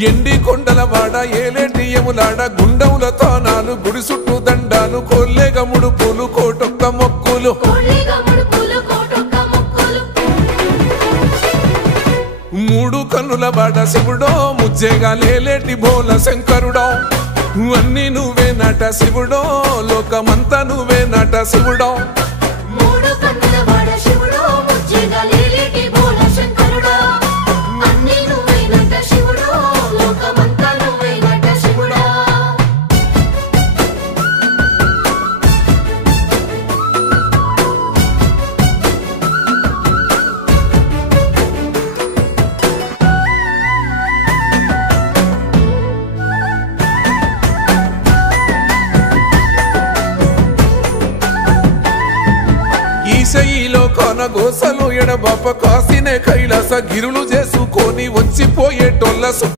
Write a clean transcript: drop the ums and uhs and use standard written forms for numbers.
ఎండి కొండలవాడ ఏలేటి యములాడ గుండముల తానాలు గుడి చుట్టూ దండాలు కొల్లేగ ముడుపులు కోటొక్క మొక్కులు మూడు కన్నుల బాట శివుడో ముజ్జేగా లేలేటి బోల శంకరుడో అన్ని నువ్వే నట శివుడో లోకమంతా నువ్వే నట శివుడో ఈశయిలో కొన గోసలు ఎడబాప కాసినే కైలాస గిరులు చేసుకొని వచ్చిపోయేటోళ్ళ